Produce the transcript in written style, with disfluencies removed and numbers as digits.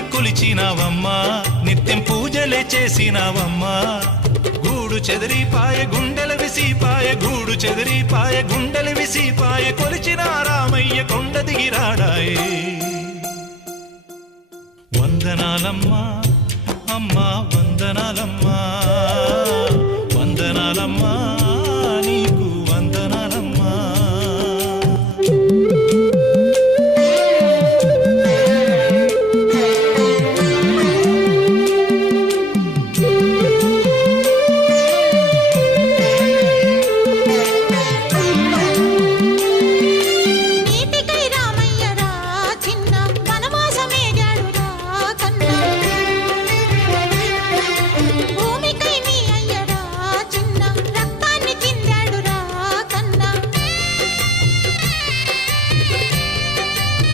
రాముని కొలిచినావమ్మా నిత్యం పూజలే చేసినావమ్మా గూడు చెదిరిపాయ గుండెల విసిపాయ గూడు చెదిరిపాయ గుండెల విసిపాయ కొలిచిన రామయ్య కొండ దిగిరాడాయే వందనాలమ్మా అమ్మా వందనాలమ్మా